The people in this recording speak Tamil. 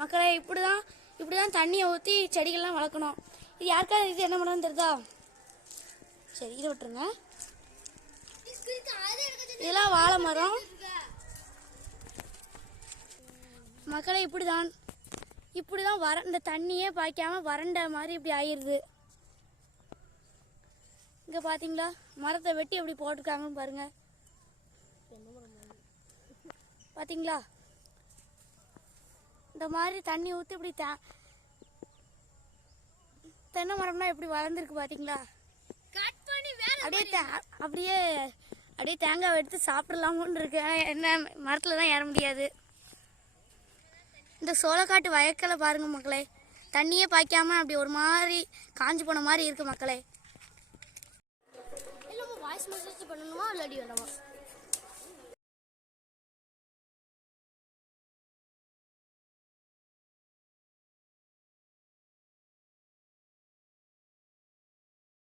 மக்களே இப்படிதான் தண்ணியை ஊற்றி செடிகள்லாம் வளர்க்கணும். இது யாருக்காவது இது என்ன பண்ணணும்னு தெரியுதா? சரி, இதை விட்டுருங்க. இதெல்லாம் வாழை மரம். மக்களே இப்படிதான் இந்த தண்ணியே பாய்க்காம வறண்ட மாதிரி இப்படி ஆயிடுது. இங்கே பார்த்தீங்களா, மரத்தை வெட்டி எப்படி போட்டிருக்காங்கன்னு பாருங்க. பார்த்தீங்களா, இந்த மாதிரி தண்ணி ஊற்றி இப்படி தென்னை மரம்னா எப்படி வளர்ந்துருக்கு பார்த்தீங்களா? அப்படியே தேங்காய் எடுத்து சாப்பிடலாமோன்னு இருக்கு. ஆனால் என்ன, மரத்தில் தான் ஏற முடியாது. இந்த சோளக்காட்டு வயக்கலை பாருங்க மக்களே, தண்ணியே பாய்க்காம அப்படி ஒரு மாதிரி காஞ்சி போன மாதிரி இருக்கு மக்களே. வாய்ஸ் மெசேஜ் பண்ணணுமா இல்லாட்டி வேண்டாமா?